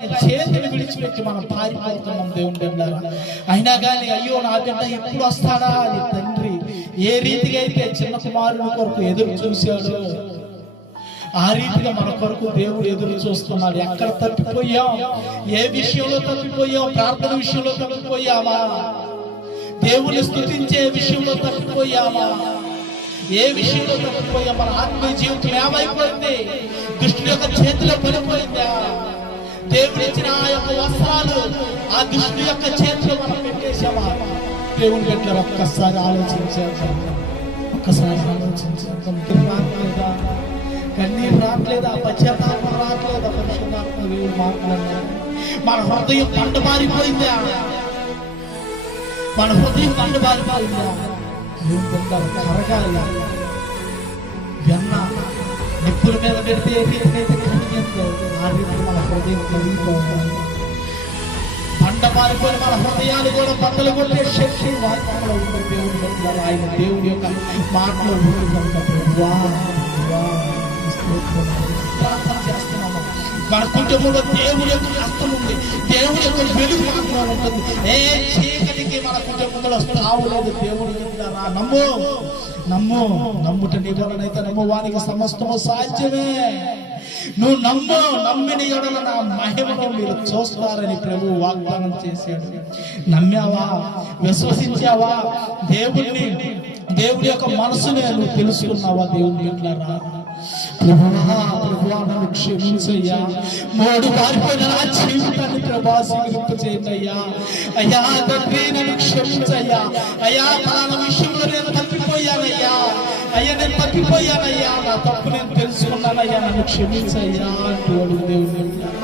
చేతిని విడిచిపెట్టి మనం పారిపోతున్నాం దేవుని బిడ్డలారా. అయినా కానీ అయ్యో నా బిడ్డ ఎప్పుడు వస్తాడా? అని తండ్రి ఏ రీతిగా అయితే చిన్న కుమారుని కొరకు ఎదురు చూశాడు ఆ రీతిగా మన కొరకు దేవుడు ఎదురు చూస్తున్నాడు. ఎక్కడ తప్పిపోయాం? ఏ విషయంలో తప్పిపోయాం? ప్రార్థన విషయంలో తప్పిపోయామా? దేవుని స్థుతించే విషయంలో తప్పిపోయామా? ఏ విషయంలో తప్పిపోయాం? మన ఆత్మీయ జీవితం ఏమైపోయింది? దుష్టి యొక్క చేతిలో పడిపోయింది. దేవుడు ఇచ్చిన ఆ యొక్క వస్త్రాలు ఆ దుష్టుని యొక్క చేతిలో మనం పెట్టేసామా దేవుని పెట్టారు ఒక్కసారి ఆలోచించారు ఒక్కసారి ఆలోచించారు రావట్లేదా కన్నీరు రావట్లేదా పశ్చాత్తాపం రావట్లేదా పరిశుద్ధాత్మ దేవుడు మాట్లాడారు మన హృదయం పంట మారిపోయిందా మన హృదయం పండు బారిపోయిందా ఏం పొందాలి కరగాలి వెన్న నిప్పుల మీద పెడితే మన హృదయం కరిగిపోవాలి పంట మారిపోయి మన హృదయాలు కూడా పంటలు కొట్టే శక్తి ఆయన దేవుడి యొక్క మాటలో ప్రార్థన చేస్తున్నాము మన కుటుంబంలో దేవుడి యొక్క హస్తం ఉంది దేవుడి యొక్క వెలుగు మాత్రం ఉంటుంది ఏ చీకటికి మన కుటుంబంలో స్థావు లేదు దేవుడు నమ్ము నమ్ము నమ్ముట నీ వలనైతే నమ్ము వానికి సమస్తము సాధ్యమే నువ్వు నమ్ము నమ్మిన ఎడల నా మహిమను మీరు చూస్తారని ప్రభు వాగ్దానం చేశాడు. నమ్మావా? విశ్వసించావా? దేవుణ్ణి దేవుడి యొక్క మనసునే నువ్వు తెలుసుకున్నావా? దేవుని ఎట్లారా ప్రభువా, ప్రభువా, నన్ను క్షమించయ్యా. మూడు మారిపోయిన నా జీవితాన్ని ప్రభా స్వీకరింప చేయండి అయ్యా. అయ్యా తండ్రి నన్ను క్షమించయ్యా. అయ్యా ఫలానా విషయంలో నేను తప్పిపోయానయ్యా నా తప్పు నేను తెలుసుకున్నానయ్యా నన్ను క్షమించయ్యా అంటూ అడుగు దేవుని